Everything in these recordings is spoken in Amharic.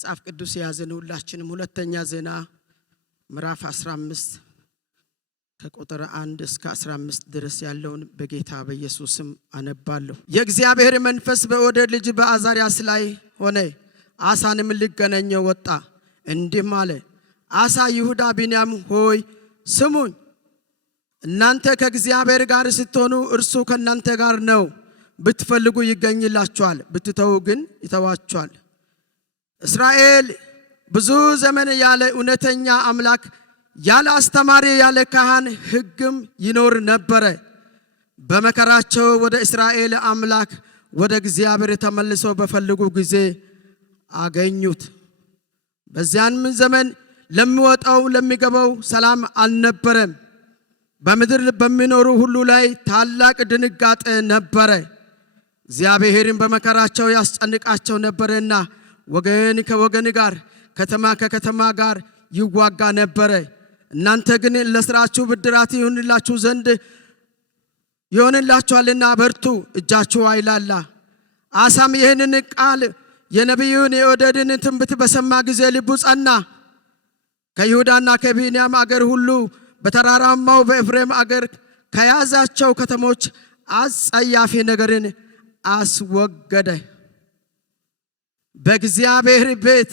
መጽሐፍ ቅዱስ ያዘን ሁላችንም ሁለተኛ ዜና ምዕራፍ 15 ከቁጥር 1 እስከ 15 ድረስ ያለውን በጌታ በኢየሱስም አነባለሁ። የእግዚአብሔር መንፈስ በዖዴድ ልጅ በአዛርያስ ላይ ሆነ። አሳንም ሊገናኘው ወጣ፣ እንዲህም አለ፣ አሳ ይሁዳ ቢንያም ሆይ ስሙኝ። እናንተ ከእግዚአብሔር ጋር ስትሆኑ እርሱ ከእናንተ ጋር ነው። ብትፈልጉ ይገኝላችኋል፣ ብትተው ግን ይተዋችኋል። እስራኤል ብዙ ዘመን ያለ እውነተኛ አምላክ ያለ አስተማሪ ያለ ካህን ሕግም ይኖር ነበረ። በመከራቸው ወደ እስራኤል አምላክ ወደ እግዚአብሔር ተመልሰው በፈልጉ ጊዜ አገኙት። በዚያንም ዘመን ለሚወጣው ለሚገባው ሰላም አልነበረም። በምድር በሚኖሩ ሁሉ ላይ ታላቅ ድንጋጤ ነበረ። እግዚአብሔርን በመከራቸው ያስጨንቃቸው ነበርና ወገን ከወገን ጋር ከተማ ከከተማ ጋር ይዋጋ ነበረ። እናንተ ግን ለሥራችሁ ብድራት ይሆንላችሁ ዘንድ ይሆንላችኋልና በርቱ፣ እጃችሁ አይላላ። አሳም ይህንን ቃል የነቢዩን የዖዴድን ትንቢት በሰማ ጊዜ ልቡ ጸና። ከይሁዳና ከቢንያም አገር ሁሉ በተራራማው በኤፍሬም አገር ከያዛቸው ከተሞች አስጸያፊ ነገርን አስወገደ። በእግዚአብሔር ቤት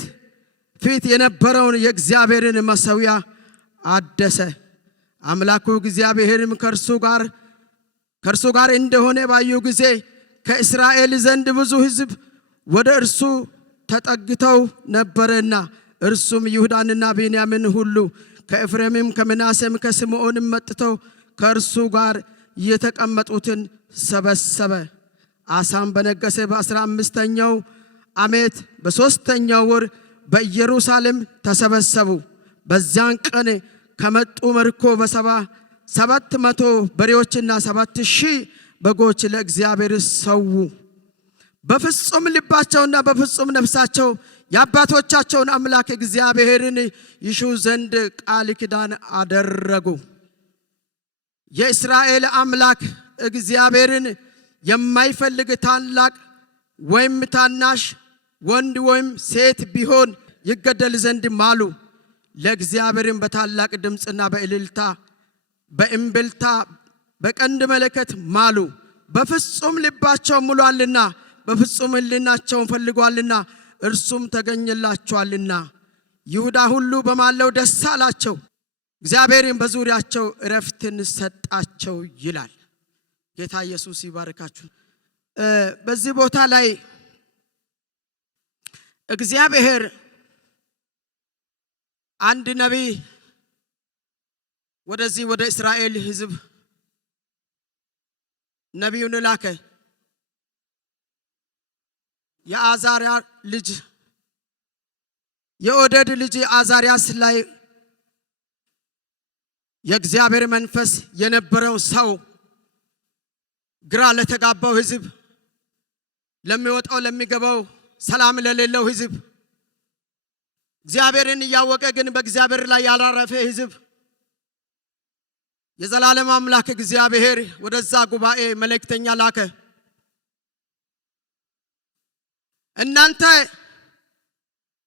ፊት የነበረውን የእግዚአብሔርን መሠዊያ አደሰ። አምላኩ እግዚአብሔርም ከእርሱ ጋር እንደሆነ ባዩ ጊዜ ከእስራኤል ዘንድ ብዙ ሕዝብ ወደ እርሱ ተጠግተው ነበርና እርሱም ይሁዳንና ቢንያምን ሁሉ ከኤፍሬምም ከምናሴም ከስምዖንም መጥተው ከእርሱ ጋር የተቀመጡትን ሰበሰበ። አሳም በነገሰ በ15ኛው ዓመት በ3ኛው ወር በኢየሩሳሌም ተሰበሰቡ። በዚያን ቀን ከመጡ ምርኮ በ700 በሬዎችና 7,000 በጎች ለእግዚአብሔር ሰዉ። በፍጹም ልባቸውና በፍጹም ነፍሳቸው የአባቶቻቸውን አምላክ እግዚአብሔርን ይሹ ዘንድ ቃል ኪዳን አደረጉ። የእስራኤል አምላክ እግዚአብሔርን የማይፈልግ ታላቅ ወይም ታናሽ ወንድ ወይም ሴት ቢሆን ይገደል ዘንድ ማሉ። ለእግዚአብሔርም በታላቅ ድምፅና በእልልታ በእምብልታ በቀንድ መለከት ማሉ። በፍጹም ልባቸው ምሏልና በፍጹም ሕሊናቸውን ፈልጓልና እርሱም ተገኘላቸዋልና። ይሁዳ ሁሉ በማለው ደስ አላቸው፣ እግዚአብሔርም በዙሪያቸው ዕረፍትን ሰጣቸው ይላል። ጌታ ኢየሱስ ይባርካችሁ። በዚህ ቦታ ላይ እግዚአብሔር አንድ ነቢይ ወደዚህ ወደ እስራኤል ሕዝብ ነቢዩን ላከ። የአዛርያ ልጅ የዖዴድ ልጅ አዛርያስ ላይ የእግዚአብሔር መንፈስ የነበረው ሰው ግራ ለተጋባው ሕዝብ፣ ለሚወጣው ለሚገባው ሰላም ለሌለው ሕዝብ፣ እግዚአብሔርን እያወቀ ግን በእግዚአብሔር ላይ ያላረፈ ሕዝብ የዘላለም አምላክ እግዚአብሔር ወደዛ ጉባኤ መልእክተኛ ላከ። እናንተ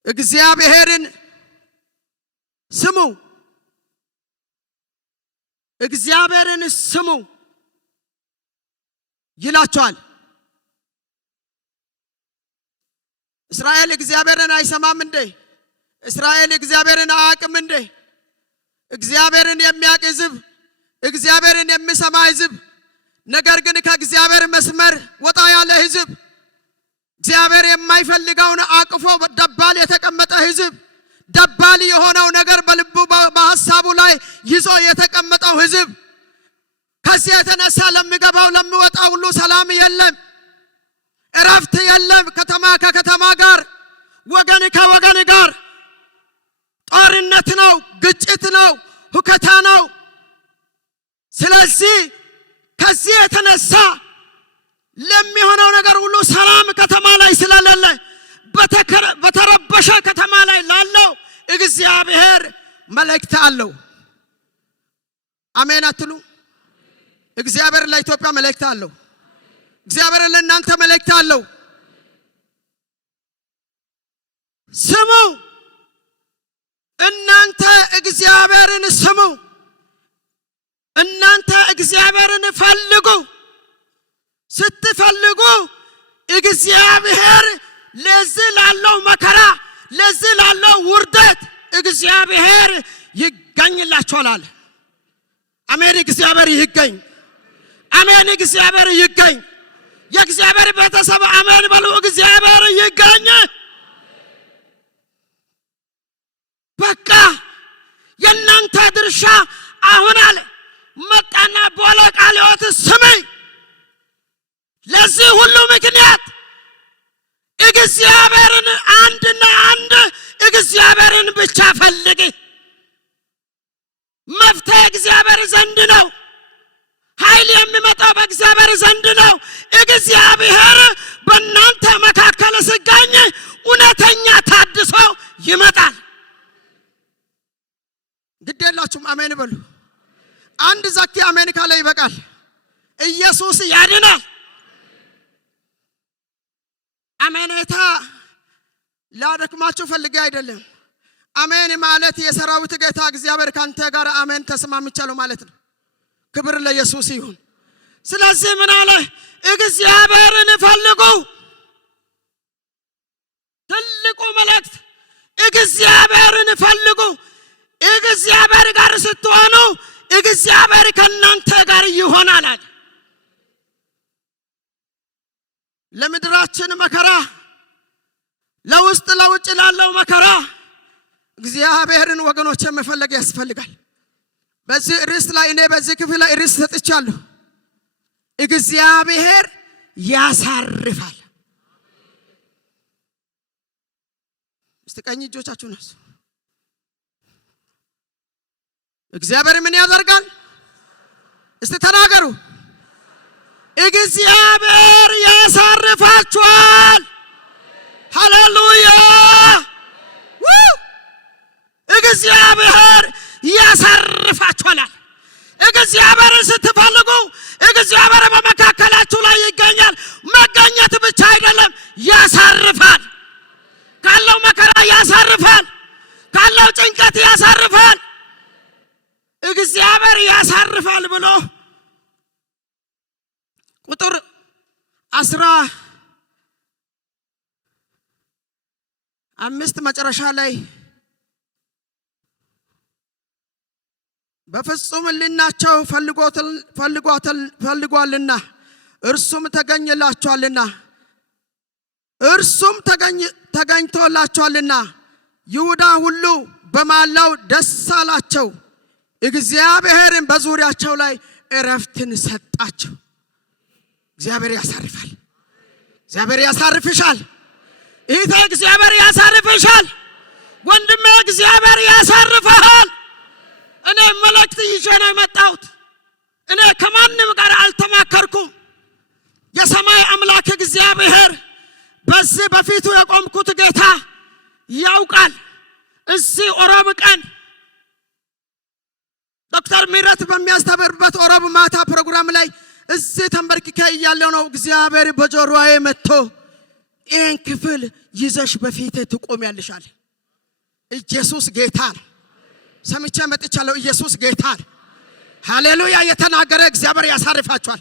እግዚአብሔርን ስሙ፣ እግዚአብሔርን ስሙ ይላቸዋል። እስራኤል እግዚአብሔርን አይሰማም እንዴ? እስራኤል እግዚአብሔርን አያውቅም እንዴ? እግዚአብሔርን የሚያውቅ ሕዝብ፣ እግዚአብሔርን የሚሰማ ሕዝብ፣ ነገር ግን ከእግዚአብሔር መስመር ወጣ ያለ ሕዝብ፣ እግዚአብሔር የማይፈልገውን አቅፎ ደባል የተቀመጠ ሕዝብ፣ ደባል የሆነው ነገር በልቡ በሐሳቡ ላይ ይዞ የተቀመጠው ሕዝብ፣ ከዚህ የተነሳ ለሚገባው ለሚወጣው ሁሉ ሰላም የለም፣ ዕረፍት የለም። ከተማ ከከተማ ጋር፣ ወገን ከወገን ጋር ጦርነት ነው፣ ግጭት ነው፣ ሁከታ ነው። ስለዚህ ከዚህ የተነሳ ለሚሆነው ነገር ሁሉ ሰላም ከተማ ላይ ስለሌለ በተረበሸ ከተማ ላይ ላለው እግዚአብሔር መልእክት አለው። አሜን አትሉ? እግዚአብሔር ለኢትዮጵያ መልእክት አለው። እግዚአብሔር ለእናንተ መልእክት አለው። ስሙ። እናንተ እግዚአብሔርን ስሙ። እናንተ እግዚአብሔርን ፈልጉ። ስትፈልጉ እግዚአብሔር ለዚህ ላለው መከራ ለዚህ ላለው ውርደት እግዚአብሔር ይገኝላችኋል። አሜን። እግዚአብሔር ይገኝ። አሜን። እግዚአብሔር ይገኝ። የእግዚአብሔር ቤተሰብ አሜን በሉ። እግዚአብሔር ይገኝ። በቃ የእናንተ ድርሻ አሁን አለ መጣና ቦሌ ቃለ ሕይወት ስመኝ። ለዚህ ሁሉ ምክንያት እግዚአብሔርን አንድና አንድ እግዚአብሔርን ብቻ ፈልጊ። መፍትሄ እግዚአብሔር ዘንድ ነው። ኃይል የሚመጣው በእግዚአብሔር ዘንድ ነው። እግዚአብሔር በእናንተ መካከል ሲገኝ እውነተኛ ታድሶ ይመጣል። ግድ የላችሁም። አሜን በሉ። አንድ ዘኪ አሜን ካለ ይበቃል። ኢየሱስ ያድናል። አሜኔታ ላደክማችሁ ፈልጌ አይደለም። አሜን ማለት የሰራዊት ጌታ እግዚአብሔር ካንተ ጋር አሜን ተስማምቻለሁ ማለት ነው። ክብር ለኢየሱስ ይሁን። ስለዚህ ምን አለ? እግዚአብሔርን ፈልጉ። ትልቁ መልእክት እግዚአብሔርን ፈልጉ። እግዚአብሔር ጋር ስትሆኑ እግዚአብሔር ከናንተ ጋር ይሆናል። ለምድራችን መከራ ለውስጥ ለውጭ ላለው መከራ እግዚአብሔርን ወገኖች መፈለግ ያስፈልጋል። በዚህ ርዕስ ላይ እኔ በዚህ ክፍል ላይ ርዕስ ሰጥቻለሁ። እግዚአብሔር ያሳርፋል። እስቲ ቀኝ እጆቻችሁን አንሱ። እግዚአብሔር ምን ያደርጋል? እስቲ ተናገሩ። እግዚአብሔር ያሳርፋችኋል። ሃሌሉያ! እግዚአብሔር ያሳርፋችኋል። እግዚአብሔርን ስትፈልጉ እግዚአብሔር በመካከላችሁ ላይ ይገኛል። መገኘት ብቻ አይደለም፣ ያሳርፋል። ካለው መከራ ያሳርፋል። ካለው ጭንቀት ያሳርፋል። እግዚአብሔር ያሳርፋል ብሎ ቁጥር 15 መጨረሻ ላይ በፍጹም ሕሊናቸው ፈልጓልና እርሱም ተገኝላቸዋልና ተገኝቶላቸዋልና ይሁዳ ሁሉ በማላው ደስ አላቸው። እግዚአብሔርን በዙሪያቸው ላይ እረፍትን ሰጣቸው። እግዚአብሔር ያሳርፋል። እግዚአብሔር ያሳርፍሻል። እህቴ እግዚአብሔር ያሳርፍሻል። ወንድሜ እግዚአብሔር ያሳርፍሃል። እኔ መልእክት ይዤ ነው የመጣሁት። እኔ ከማንም ጋር አልተማከርኩም። የሰማይ አምላክ እግዚአብሔር በዚህ በፊቱ የቆምኩት ጌታ ያውቃል። እዚህ ኦሮብ ቀን ዶክተር ምህረት በሚያስተምርበት ኦሮብ ማታ ፕሮግራም ላይ እዚህ ተንበርክኬ እያለሁ ነው እግዚአብሔር በጆሮዬ መጥቶ ይህን ክፍል ይዘሽ በፊቴ ትቆሚያለሽ አለ። ኢየሱስ ጌታ ነው። ሰምቼ መጥቻለሁ። ኢየሱስ ጌታ ነው። ሃሌሉያ! የተናገረ እግዚአብሔር ያሳርፋችኋል።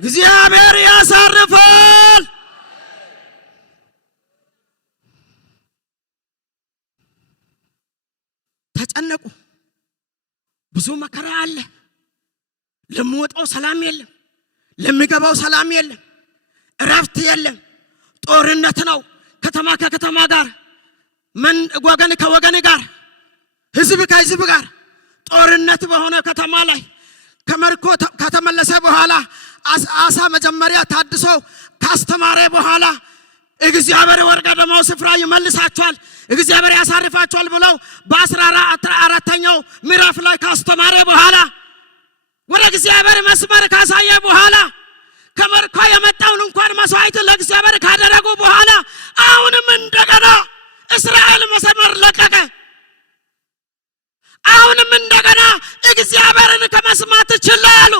እግዚአብሔር ያሳርፋል። ተጨነቁ። ብዙ መከራ አለ። ለሚወጣው ሰላም የለም። ለሚገባው ሰላም የለም። እረፍት የለም። ጦርነት ነው። ከተማ ከከተማ ጋር፣ ወገን ከወገን ጋር፣ ህዝብ ከህዝብ ጋር ጦርነት በሆነ ከተማ ላይ ከመርኮ ከተመለሰ በኋላ አሳ መጀመሪያ ታድሶ ካስተማረ በኋላ እግዚአብሔር ወርቀ ደማው ስፍራ ይመልሳቸዋል፣ እግዚአብሔር ያሳርፋቸዋል ብለው በ14ኛው ምዕራፍ ላይ ካስተማረ በኋላ ወደ እግዚአብሔር መስመር ካሳየ በኋላ ከመርኮ የመጣውን እንኳን መስዋዕት ለእግዚአብሔር ካደረጉ በኋላ አሁንም እንደገና እስራኤል መስመር ለቀቀ። አሁንም እንደገና እግዚአብሔርን ከመስማት ችላ አሉ።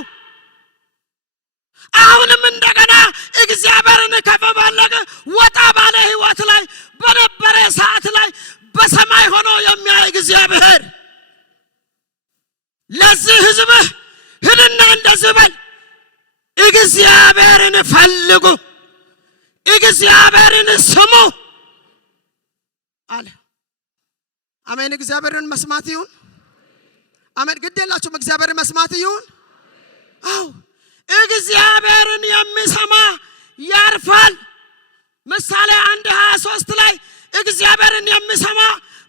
አሁንም እንደገና እግዚአብሔርን ከመፈለግ ወጣ ባለ ህይወት ላይ በነበረ ሰዓት የሚያይ እግዚአብሔር ለዚህ ሕዝብ ሂድና እንደዚህ በል፣ እግዚአብሔርን ፈልጉ፣ እግዚአብሔርን ስሙ አለ። አሜን። እግዚአብሔርን መስማት ይሁን። አሜን። ግድ የላችሁም። እግዚአብሔርን መስማት ይሁን። አዎ እግዚአብሔርን የሚሰማ ያርፋል። ምሳሌ 1:23 ላይ እግዚአብሔርን የሚሰማ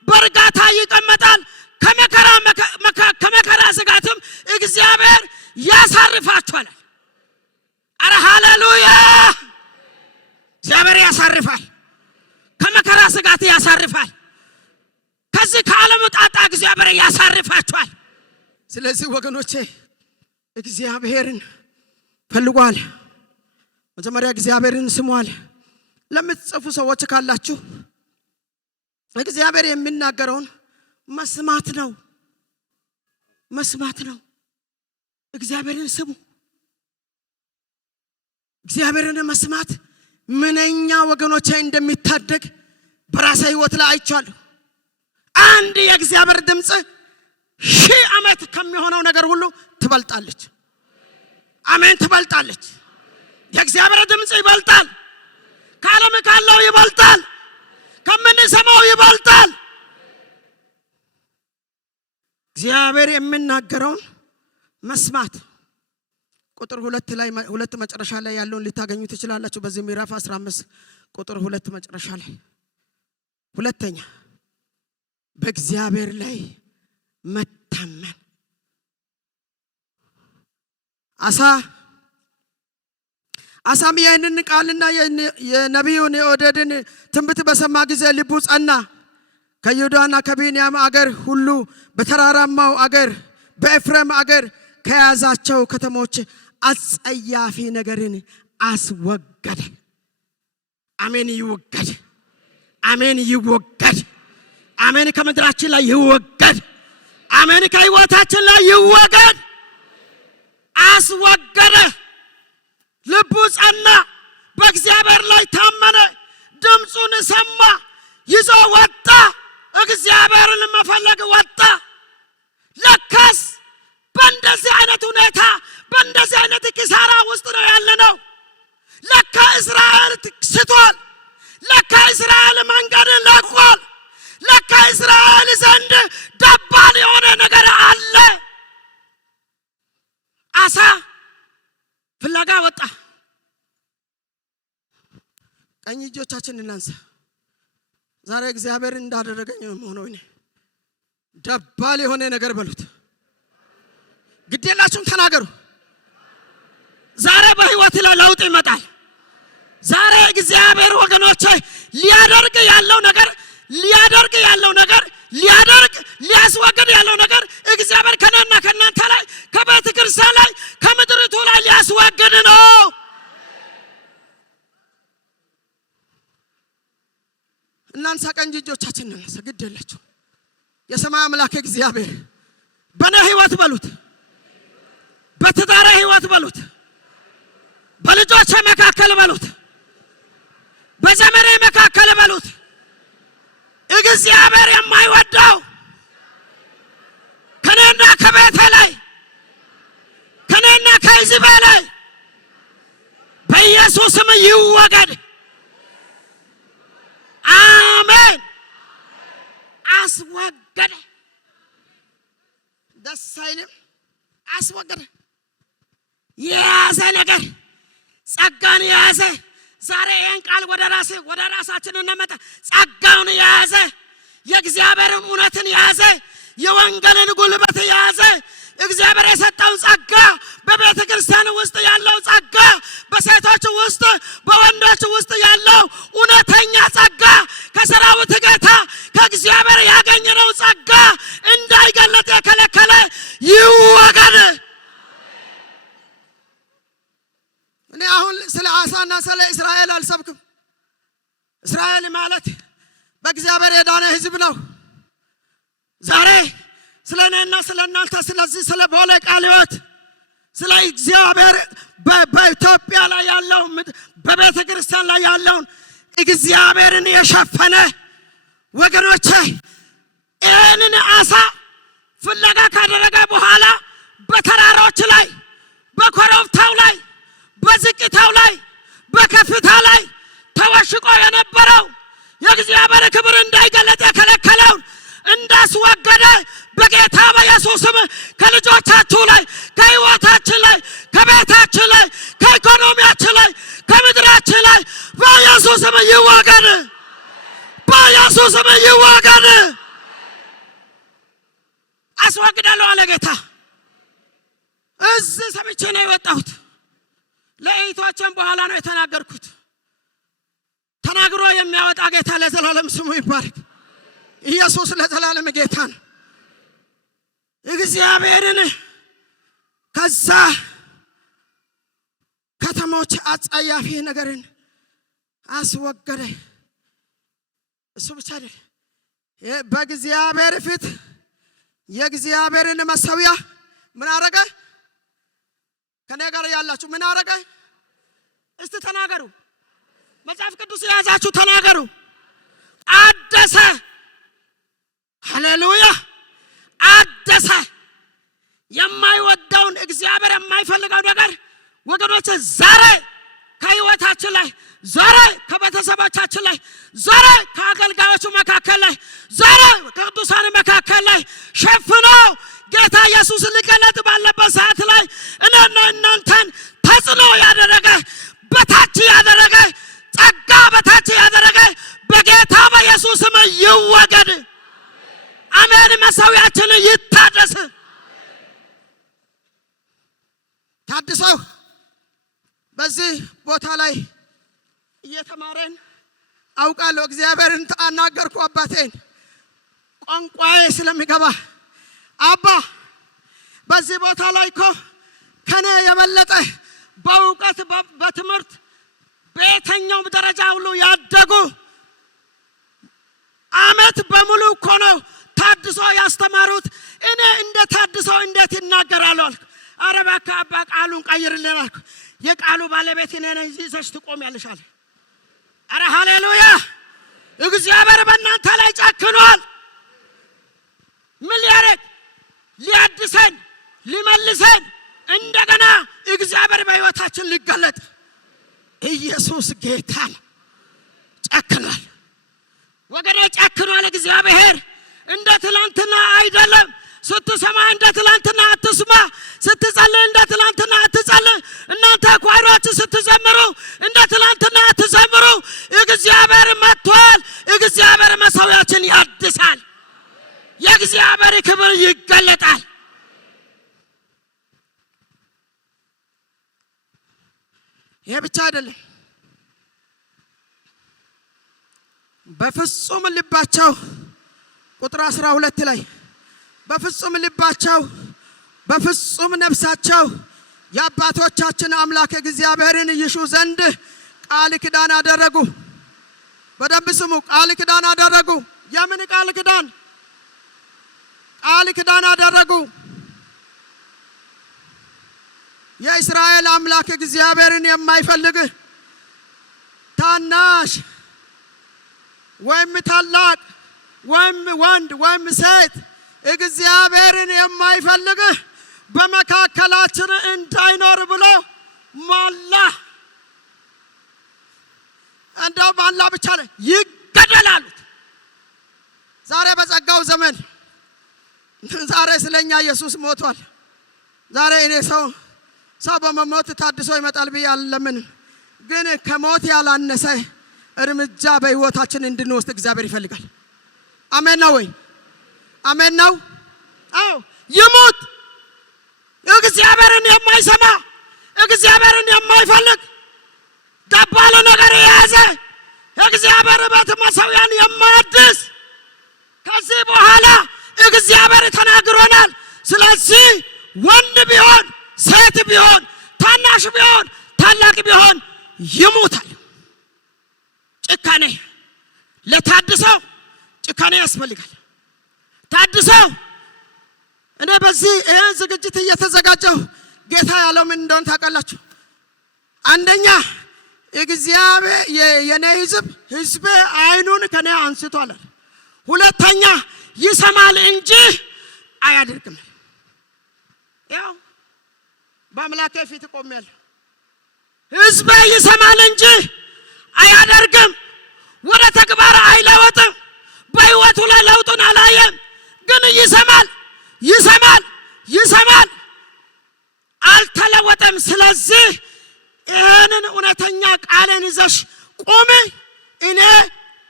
በእርጋታ ይቀመጣል፣ ከመከራ ስጋትም እግዚአብሔር ያሳርፋቸዋል። አረ ሃሌሉያ! እግዚአብሔር ያሳርፋል፣ ከመከራ ስጋት ያሳርፋል፣ ከዚህ ከዓለም ጣጣ እግዚአብሔር ያሳርፋቸዋል። ስለዚህ ወገኖቼ እግዚአብሔርን ፈልጓል። መጀመሪያ እግዚአብሔርን ስሟል። ለምትጽፉ ሰዎች ካላችሁ እግዚአብሔር የሚናገረውን መስማት ነው። እግዚአብሔርን ስሙ። እግዚአብሔርን መስማት ምንኛ ወገኖቼ እንደሚታደግ በራሴ ሕይወት ላይ አይቻለሁ። አንድ የእግዚአብሔር ድምጽ 1000 ዓመት ከሚሆነው ነገር ሁሉ ትበልጣለች። አሜን። ትበልጣለች። የእግዚአብሔር ድምጽ ይበልጣል። ከዓለም ካለው ይበልጣል። ከምንሰማው ይበልጣል። እግዚአብሔር የሚናገረውን መስማት። ቁጥር 2 ላይ 2 መጨረሻ ላይ ያለውን ልታገኙ ትችላላችሁ። በዚህ ምዕራፍ 15 ቁጥር 2 መጨረሻ ላይ ሁለተኛ በእግዚአብሔር ላይ መታመን። አሳም ይህንን ቃልና የነቢዩን የኦዴድን ትንቢት በሰማ ጊዜ ልቡ ጸና። ከይሁዳና ከቢንያም አገር ሁሉ በተራራማው አገር በኤፍሬም አገር ከያዛቸው ከተሞች አጸያፊ ነገርን አስወገደ። አሜን። ይወገድ። አሜን። ይወገድ። አሜን። ከምድራችን ላይ ይወገድ። አሜን። ከሕይወታችን ላይ ይወገድ። አስወገደ። ልቡ ጸና፣ በእግዚአብሔር ላይ ታመነ፣ ድምፁን ሰማ፣ ይዞ ወጣ። እግዚአብሔርን መፈለግ ወጣ። ለካስ በእንደዚህ አይነት ሁኔታ በእንደዚህ አይነት ኪሳራ ውስጥ ነው ያለነው። ለካ እስራኤል ስቷል። ለካ እስራኤል መንገድን ለቋል። ለካ እስራኤል ዘንድ ደባል የሆነ ነገር አለ። አሳ ፍለጋ ወጣ። ቀኝ እጆቻችንን እናንሳ። ዛሬ እግዚአብሔር እንዳደረገኝ ሆኖ እኔ ደባል የሆነ ነገር በሉት። ግዴላችሁም ተናገሩ። ዛሬ በህይወት ላይ ለውጥ ይመጣል። ዛሬ እግዚአብሔር ወገኖቼ ሊያደርግ ያለው ነገር ሊያስወግድ ያለው ነገር እግዚአብሔር ከነና ከናንተ ላይ ከቤተ ክርስቲያን ላይ ከምድሪቱ ላይ ሊያስወግድ ነው። እናንሳ ቀኝ እጆቻችንን እናንሳ። ግድ የላችሁ። የሰማይ አምላክ እግዚአብሔር በኔ ህይወት በሉት፣ በትዳሬ ህይወት በሉት፣ በልጆቼ መካከል በሉት፣ በዘመኔ መካከል በሉት እግዚአብሔር የማይወደው ከኔና ከቤቴ ላይ ከኔና ከሕዝቤ ላይ በኢየሱስም ይወገድ። አሜን። አስወገደ። ደስ አይልም? አስወገደ። የያዘ ነገር ጸጋን የያዘ ዛሬ ይህን ቃል ወደ ራሳችን እናመጣ። ጸጋውን የያዘ የእግዚአብሔርን እውነትን የያዘ የወንጌልን ጉልበት የያዘ እግዚአብሔር የሰጠው ጸጋ በቤተ ክርስቲያን ውስጥ ያለው ጸጋ በሴቶች ውስጥ በወንዶች ውስጥ ያለው እውነተኛ ጸጋ ከሰራዊት ጌታ ከእግዚአብሔር ያገኘነው ጸጋ እንዳይገለጥ የከለከለ ይወገድ። እኔ አሁን ስለ አሳና ስለ እስራኤል አልሰብክም። እስራኤል ማለት በእግዚአብሔር የዳነ ሕዝብ ነው። ዛሬ ስለ እኔና ስለ እናንተ ስለዚህ ስለ ቦሌ ቃለ ሕይወት ስለ እግዚአብሔር በኢትዮጵያ ላይ ያለው በቤተ ክርስቲያን ላይ ያለውን እግዚአብሔርን የሸፈነ ወገኖቼ ይህንን አሳ ፍለጋ ካደረገ በኋላ በተራራዎች ላይ በኮረብታው ላይ በዝቅታው ላይ በከፍታ ላይ ተወሽቆ የነበረው የእግዚአብሔር ክብር እንዳይገለጥ የከለከለው እንዳስወገደ በጌታ በኢየሱስ ስም ከልጆቻችሁ ላይ ከሕይወታችን ላይ ከቤታችን ላይ ከኢኮኖሚያችን ላይ ከምድራችን ላይ በኢየሱስ ስም ይወገድ። በኢየሱስ ስም ይወገድ። አስወግዳለሁ አለ ጌታ። እዚህ ሰምቼ ነው የወጣሁት። ለእይቶቼም በኋላ ነው የተናገርኩት። ተናግሮ የሚያወጣ ጌታ ለዘላለም ስሙ ይባረክ። ኢየሱስ ለዘላለም ጌታ ነው። እግዚአብሔርን ከዛ ከተሞች አጸያፊ ነገርን አስወገደ። እሱ ብቻ አይደለም፣ በእግዚአብሔር ፊት የእግዚአብሔርን መሠዊያ ምን አረገ? ከኔ ጋር ያላችሁ ምን አረገ? እስቲ ተናገሩ። መጽሐፍ ቅዱስ የያዛችሁ ተናገሩ። አደሰ። ሃሌሉያ። አደሰ። የማይወደውን እግዚአብሔር የማይፈልገው ነገር ወገኖች ዛሬ ከሕይወታችን ላይ ዛሬ ከቤተሰቦቻችን ላይ ዛሬ ከአገልጋዮቹ መካከል ላይ ዛሬ ከቅዱሳን መካከል ላይ ሸፍኖ ጌታ ኢየሱስ ሊገለጥ ባለበት ሰዓት ላይ እኔና እናንተን ተጽዕኖ ያደረገ በታች ያደረገ ጸጋ በታች ያደረገ በጌታ በኢየሱስ ስም ይወገድ። አሜን። መሠዊያችን ይታደስ። ታድሰው በዚህ ቦታ ላይ እየተማረን አውቃለሁ። እግዚአብሔርን አናገርኩ አባቴን ቋንቋዬ ስለሚገባ አባ በዚህ ቦታ ላይ እኮ ከኔ የበለጠ በእውቀት በትምህርት በየትኛውም ደረጃ ሁሉ ያደጉ ዓመት በሙሉ እኮ ነው ታድሶ ያስተማሩት። እኔ እንደ ታድሶ እንዴት ይናገራሉ አልኩ። ኧረ እባክህ አባ ቃሉን ቀይርልን አልኩ። የቃሉ ባለቤት እኔ ነኝ፣ ይዘሽ ትቆሚያለሽ አለ። ኧረ ሃሌሉያ። እግዚአብሔር በእናንተ ላይ ጨክኗል። ምን ሊያደርግ? ሊያድሰን፣ ሊመልሰን እንደገና እግዚአብሔር በሕይወታችን ሊገለጥ ኢየሱስ ጌታ ነው። ጨክኗል ወገኔ፣ ጨክኗል እግዚአብሔር። እንደ ትላንትና አይደለም። ስትሰማ እንደ ትላንትና አትስማ። ስትጸልይ እንደ ትላንትና አትጸልይ። እናንተ ኳይሮች ስትዘምሩ እንደ ትላንትና አትዘምሩ። እግዚአብሔር መጥቷል። እግዚአብሔር መሠዊያችን ያድሳል። የእግዚአብሔር ክብር ይገለጣል። ይሄ ብቻ አይደለም። በፍጹም ልባቸው ቁጥር 12 ላይ በፍጹም ልባቸው በፍጹም ነፍሳቸው የአባቶቻችን አምላክ እግዚአብሔርን ይሹ ዘንድ ቃል ኪዳን አደረጉ። በደንብ ስሙ። ቃል ኪዳን አደረጉ። የምን ቃል ኪዳን? ቃል ኪዳን አደረጉ። የእስራኤል አምላክ እግዚአብሔርን የማይፈልግ ታናሽ ወይም ታላቅ ወይም ወንድ ወይም ሴት እግዚአብሔርን የማይፈልግ በመካከላችን እንዳይኖር ብሎ ማላ። እንደው ማላ ብቻ ነው ይገደላሉት። ዛሬ በጸጋው ዘመን ዛሬ ስለኛ ኢየሱስ ሞቷል። ዛሬ እኔ ሰው በመሞት ታድሶ ይመጣል ብዬ አልለምንም። ግን ከሞት ያላነሰ እርምጃ በሕይወታችን እንድንወስድ እግዚአብሔር ይፈልጋል። አሜን ነው ወይ? አሜን ነው። አዎ ይሞት። እግዚአብሔርን የማይሰማ እግዚአብሔርን የማይፈልግ ደባል ነገር የያዘ እግዚአብሔር ቤት መሠዊያን የማያድስ ከዚህ በኋላ እግዚአብሔር ተናግሮናል። ስለዚህ ወንድ ቢሆን ሴት ቢሆን ታናሽ ቢሆን ታላቅ ቢሆን ይሞታል። ጭካኔ ለታድሰው ጭካኔ ያስፈልጋል። ታድሰው እኔ በዚህ ይሄን ዝግጅት እየተዘጋጀሁ ጌታ ያለው ምን እንደሆነ ታውቃላችሁ? አንደኛ እግዚአብሔር የኔ ሕዝቤ አይኑን ከኔ አንስቷል። ሁለተኛ ይሰማል እንጂ አያደርግም። ያው በአምላኬ ፊት ቆሜያለሁ። ሕዝቤ ይሰማል እንጂ አያደርግም፣ ወደ ተግባር አይለወጥም፣ በሕይወቱ ላይ ለውጥን አላየም። ግን ይሰማል አልተለወጠም። ስለዚህ ይህንን እውነተኛ ቃልን ይዘሽ ቁሚ፣ እኔ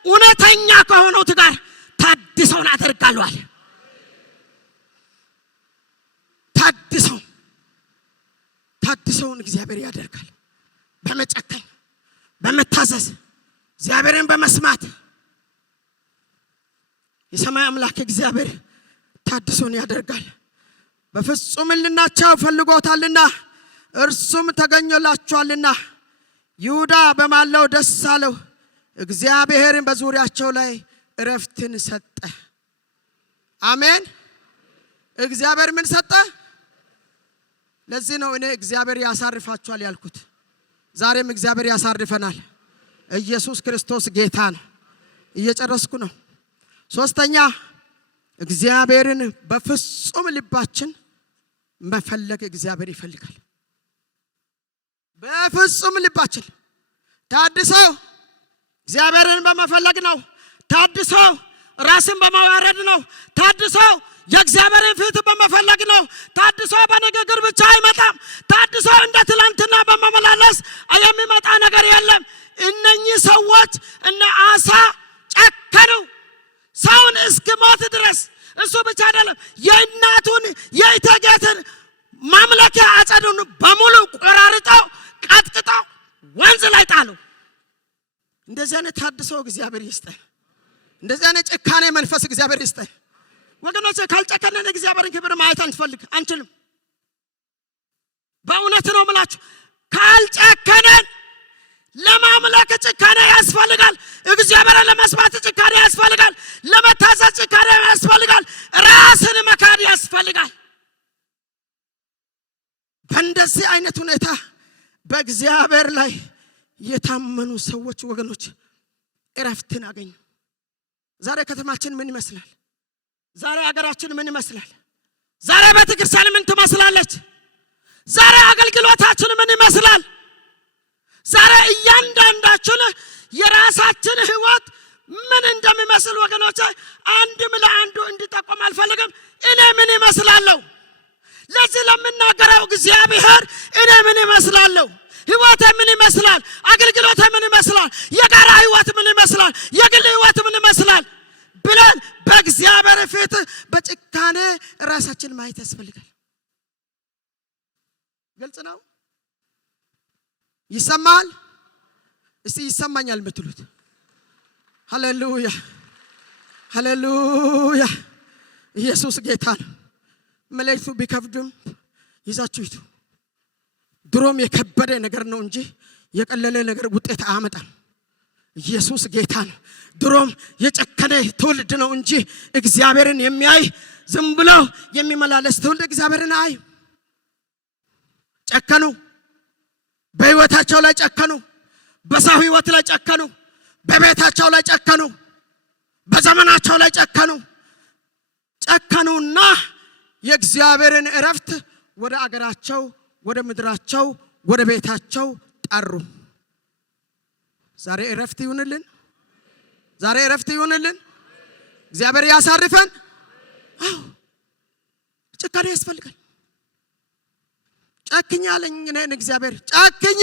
እውነተኛ ከሆኑት ጋር ታድሰውን አደርጋለሁ አለ። ታድሰውን እግዚአብሔር ያደርጋል። በመጨከን በመታዘዝ እግዚአብሔርን በመስማት የሰማይ አምላክ እግዚአብሔር ታድሶን ያደርጋል። በፍጹም ልናቸው ፈልጎታልና እርሱም ተገኘላቸዋልና ይሁዳ በማለው ደስ አለው። እግዚአብሔርን በዙሪያቸው ላይ እረፍትን ሰጠ። አሜን። እግዚአብሔር ምን ሰጠ? ለዚህ ነው እኔ እግዚአብሔር ያሳርፋቸዋል ያልኩት። ዛሬም እግዚአብሔር ያሳርፈናል። ኢየሱስ ክርስቶስ ጌታ ነው። እየጨረስኩ ነው። ሶስተኛ እግዚአብሔርን በፍጹም ልባችን መፈለግ እግዚአብሔር ይፈልጋል። በፍጹም ልባችን ታድሰው እግዚአብሔርን በመፈለግ ነው። ታድሰው ራስን በማዋረድ ነው። ታድሰው የእግዚአብሔርን ፊት በመፈለግ ነው። ታድሰው በንግግር ብቻ አይመጣም። ታድሰው እንደ ትላንትና በመመላለስ የሚመጣ ነገር የለም። እነኚህ ሰዎች እነ አሳ ጨከኑ። ሰውን እስኪሞት ድረስ እሱ ብቻ አይደለም የእናቱን የእቴጌትን ማምለኪያ አጸዱን በሙሉ ቆራርጠው ቀጥቅጠው ወንዝ ላይ ጣሉ። እንደዚህ አይነት ታድሰው እግዚአብሔር ይስጠን። እንደዚህ አይነት ጭካኔ መንፈስ እግዚአብሔር ይስጠን። ወገኖች ካልጨከነን እግዚአብሔርን ክብር ማየት አንችልም። በእውነት ነው የምላችሁ። ካልጨከነን ለማምለክ ጭካኔ ያስፈልጋል። እግዚአብሔርን ለመስማት ጭካኔ ያስፈልጋል። ለመታዘዝ ጭካኔ ያስፈልጋል። ራስን መካድ ያስፈልጋል። በእንደዚህ አይነት ሁኔታ በእግዚአብሔር ላይ የታመኑ ሰዎች ወገኖች እረፍትን አገኙ። ዛሬ ከተማችን ምን ይመስላል? ዛሬ ሀገራችን ምን ይመስላል? ዛሬ ቤተክርስቲያን ምን ትመስላለች? ዛሬ አገልግሎታችን ምን ይመስላል? ዛሬ እያንዳንዳችን የራሳችን ህይወት ምን እንደሚመስል ወገኖች አንድም ለአንዱ እንዲጠቆም አልፈልግም። እኔ ምን ይመስላለሁ? ለዚህ ለምናገረው እግዚአብሔር እኔ ምን ይመስላለሁ? ህይወት ምን ይመስላል? አገልግሎት ምን ይመስላል? የጋራ ህይወት ምን ይመስላል? የግል ህይወት ምን ይመስላል ብለን በእግዚአብሔር ፊት በጭካኔ ራሳችን ማየት ያስፈልጋል። ግልጽ ነው። ይሰማል? እስቲ ይሰማኛል የምትሉት ሃሌሉያ ሃሌሉያ። ኢየሱስ ጌታ ነው። መልእክቱ ቢከብድም ይዛችሁ ሂዱ። ድሮም የከበደ ነገር ነው እንጂ የቀለለ ነገር ውጤት አያመጣም። ኢየሱስ ጌታ ነው። ድሮም የጨከነ ትውልድ ነው እንጂ እግዚአብሔርን የሚያይ ዝም ብሎ የሚመላለስ ትውልድ እግዚአብሔርን አይ። ጨከኑ። በህይወታቸው ላይ ጨከኑ። በሰው ህይወት ላይ ጨከኑ። በቤታቸው ላይ ጨከኑ። በዘመናቸው ላይ ጨከኑ። ጨከኑና የእግዚአብሔርን እረፍት ወደ አገራቸው፣ ወደ ምድራቸው፣ ወደ ቤታቸው ጠሩ። ዛሬ እረፍት ይሁንልን። ዛሬ እረፍት ይሁንልን። እግዚአብሔር ያሳርፈን። አዎ ጭካኔ ያስፈልጋል። ጨክኝ አለኝ እኔን እግዚአብሔር። ጨክኝ።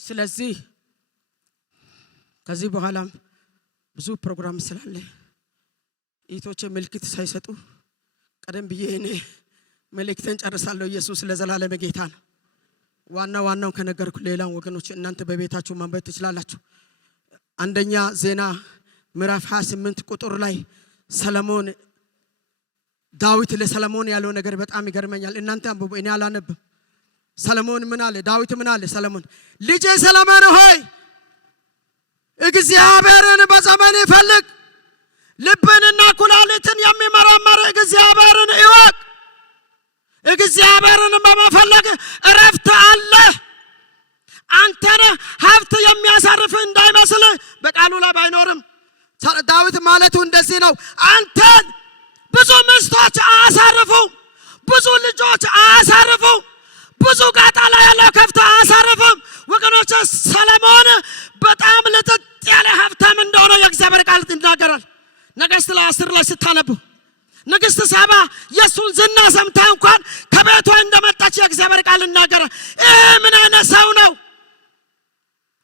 ስለዚህ ከዚህ በኋላም ብዙ ፕሮግራም ስላለ እህቶቼ ምልክት ሳይሰጡ ቀደም ብዬ እኔ መልእክቴን ጨርሳለሁ። ኢየሱስ ለዘላለም ጌታ ነው። ዋናው ከነገርኩ ሌላው ወገኖች እናንተ በቤታችሁ ማንበብ ትችላላችሁ። አንደኛ ዜና ምዕራፍ 28 ቁጥር ላይ ሰለሞን ዳዊት ለሰለሞን ያለው ነገር በጣም ይገርመኛል። እናንተ አንብቡ፣ እኔ አላነብም። ሰለሞን ምን አለ? ዳዊት ምን አለ? ሰለሞን ልጄ ሰለሞን ሆይ እግዚአብሔርን በዘመን ፈልግ፣ ልብንና ኩላሊትን የሚመረምር እግዚአብሔርን እወቅ። እግዚአብሔርን በመፈለግ እረፍት አለ። ትኖራለህ። አንተን ሀብት የሚያሳርፍ እንዳይመስል በቃሉ ላይ ባይኖርም ዳዊት ማለቱ እንደዚህ ነው። አንተን ብዙ ሚስቶች አያሳርፉ፣ ብዙ ልጆች አያሳርፉ፣ ብዙ ጋጣላ ያለው ከብት አያሳርፍም። ወገኖች ሰለሞን በጣም ልጥጥ ያለ ሀብታም እንደሆነ የእግዚአብሔር ቃል ይናገራል። ነገሥት ላይ 10 ላይ ስታነቡ ንግሥት ሳባ የሱን ዝና ሰምታ እንኳን ከቤቷ እንደመጣች የእግዚአብሔር ቃል ይናገራል። ምን አይነት ሰው ነው?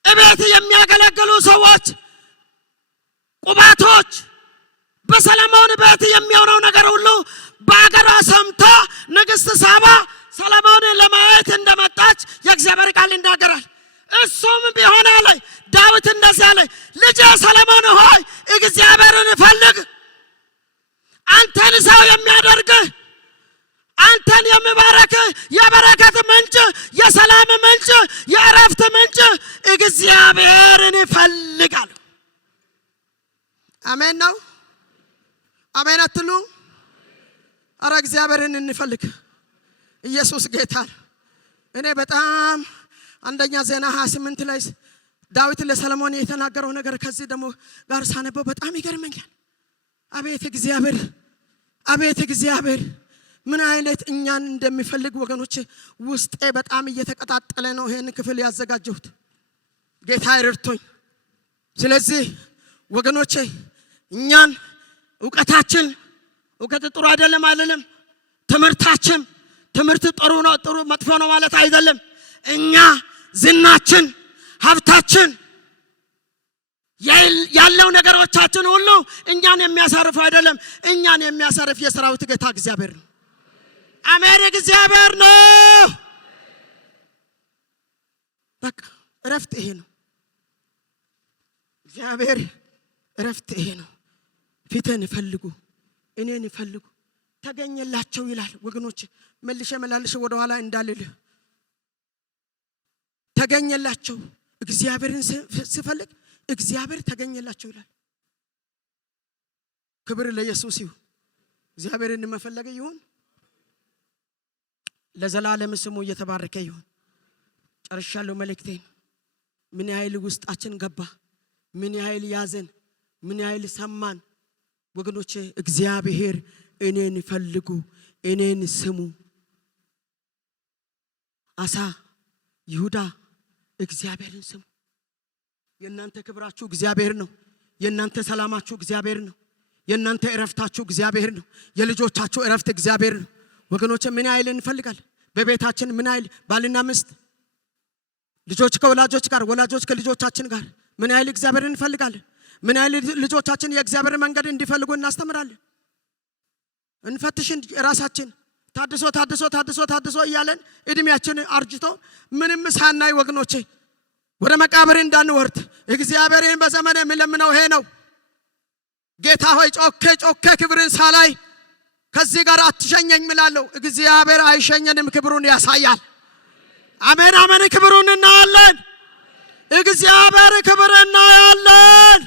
እቤት የሚያገለግሉ ሰዎች ቁባቶች በሰለሞን ቤት የሚሆነው ነገር ሁሉ በአገሯ ሰምታ ንግሥት ሳባ ሰለሞንን ለማየት እንደመጣች የእግዚአብሔር ቃል ይናገራል። እሱም ቢሆን አለ ዳዊት እንደዚህ አለ፣ ልጄ ሰለሞን ሆይ እግዚአብሔርን ፈልግ። አንተን ሰው የሚያደርግ አንተን የሚባረክ የበረከት ምንጭ፣ የሰላም ምንጭ፣ የእረፍት ምንጭ እግዚአብሔርን ፈልግ አለ። አሜን ነው። አሜን አትሉ? አረ እግዚአብሔርን እንፈልግ። ኢየሱስ ጌታ ነው። እኔ በጣም አንደኛ ዜና 28 ላይ ዳዊት ለሰለሞን የተናገረው ነገር ከዚህ ደግሞ ጋር ሳነበው በጣም ይገርመኛል። አቤት እግዚአብሔር፣ አቤት እግዚአብሔር ምን አይነት እኛን እንደሚፈልግ ወገኖች ውስጤ በጣም እየተቀጣጠለ ነው ይሄን ክፍል ያዘጋጀሁት። ጌታ ይርቶኝ። ስለዚህ ወገኖቼ እኛን ዕውቀታችን ዕውቀት ጥሩ አይደለም አይደለም። ትምህርታችን ትምህርት ጥሩ ነው ጥሩ መጥፎ ነው ማለት አይደለም። እኛ ዝናችን ሀብታችን ያለው ነገሮቻችን ሁሉ እኛን የሚያሳርፍ አይደለም። እኛን የሚያሳርፍ የሰራዊት ጌታ እግዚአብሔር ነው። አሜን እግዚአብሔር ነው። በቃ እረፍት ይሄ ነው። እግዚአብሔር እረፍት ይሄ ነው። ፊቴን ፈልጉ እኔን ፈልጉ ተገኘላቸው ይላል። ወገኖች መልሼ ወደ ኋላ እንዳልል ተገኘላቸው። እግዚአብሔርን ሲፈልግ እግዚአብሔር ተገኘላቸው ይላል። ክብር ለኢየሱስ ይሁን። እግዚአብሔርን መፈለግ ይሁን ለዘላለም ስሙ እየተባረከ ይሁን። ጨርሻለሁ መልእክቴን። ምን ያህል ውስጣችን ገባ፣ ምን ያህል ያዘን፣ ምን ያህል ሰማን ወገኖቼ። እግዚአብሔር እኔን ፈልጉ እኔን ስሙ። አሳ ይሁዳ እግዚአብሔርን ስሙ። የእናንተ ክብራችሁ እግዚአብሔር ነው። የእናንተ ሰላማችሁ እግዚአብሔር ነው። የእናንተ እረፍታችሁ እግዚአብሔር ነው። የልጆቻችሁ እረፍት እግዚአብሔር ነው። ወገኖቼ ምን ያህል እንፈልጋለን? በቤታችን ምን ያህል ባልና ሚስት፣ ልጆች ከወላጆች ጋር፣ ወላጆች ከልጆቻችን ጋር ምን ያህል እግዚአብሔርን እንፈልጋለን? ምን ያህል ልጆቻችን የእግዚአብሔር መንገድ እንዲፈልጉ እናስተምራለን? እንፈትሽ ራሳችን። ታድሶ እያለን እድሜያችን አርጅቶ ምንም ሳናይ ወገኖቼ ወደ መቃብር እንዳንወርድ እግዚአብሔርን በዘመኔ የምለምነው ይሄ ነው። ጌታ ሆይ ጮኬ ክብርን ሳላይ ከዚህ ጋር አትሸኘኝ እላለሁ። እግዚአብሔር አይሸኘንም፣ ክብሩን ያሳያል። አሜን አሜን። ክብሩን እናያለን። እግዚአብሔር ክብርን እናያለን።